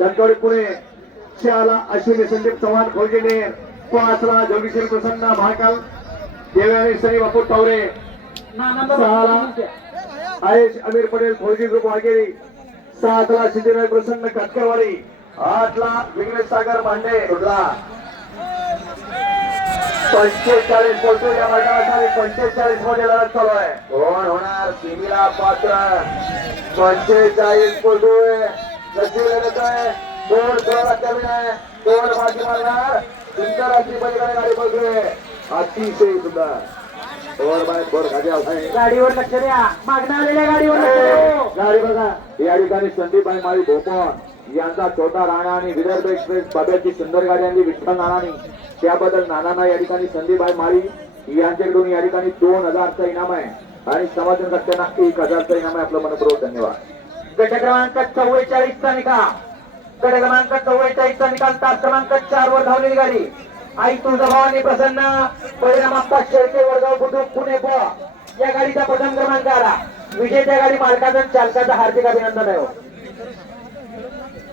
धनकवडी पुणे शहाला अश्विनी संदीप चव्हाण फौजीने पाचला जोगेश्वर प्रसन्न महाकाल देवयानी सनी बापू टावरे सहाला आयेश अमीर पटेल फौजी ग्रुप वाघेरी सातला सिद्धिराज प्रसन्न काटकरवाडी आठला विघ्नेश सागर मांडे कुठला पंचेचाळीस बोलतो या मैदानासाठी पंचेचाळीसमध्ये लढत चालू आहे. कोण होणार? सिमीला पात्र. पंचेचाळीस बोलतोय कशी लढत आहे दोन सोळा कमी आहे दोन माती मारणार सुंदर अशी पलीकडे गाडी बोलतोय अतिशय सुंदर बोर बाय बोर गाडी आहे गाडीवर लक्ष द्या. मागणं आलेल्या गाडीवर लक्ष द्या. गाडी बघा. या ठिकाणी संदीपबाई माळी भोपण यांचा छोटा राणा आणि विदर्भ एक्सप्रेस बाब्याची सुंदर गाडी आणली विठ्ठल नानानी त्याबद्दल नानांना या ठिकाणी संदीपबाई माळी यांच्याकडून या ठिकाणी दोन हजारचा इनाम आहे. आणि समाजन सत्यांना एक हजारचा इनाम आहे. आपलं मनपूर्वक धन्यवाद. गट क्रमांक चव्वेचाळीसचा निकाल. गट क्रमांक चव्वेचाळीसचा निकाल तास क्रमांक चार वर धावलेली गाडी आई तुळजाभवानी प्रसन्न परिणाम आप्पा शेळके वडगाव बुद्रुक पुणे ब या गाडीचा प्रथम क्रमांक आला. विजेत्या गाडी मालकाचा चालकाचा हार्दिक अभिनंदन आहे हो.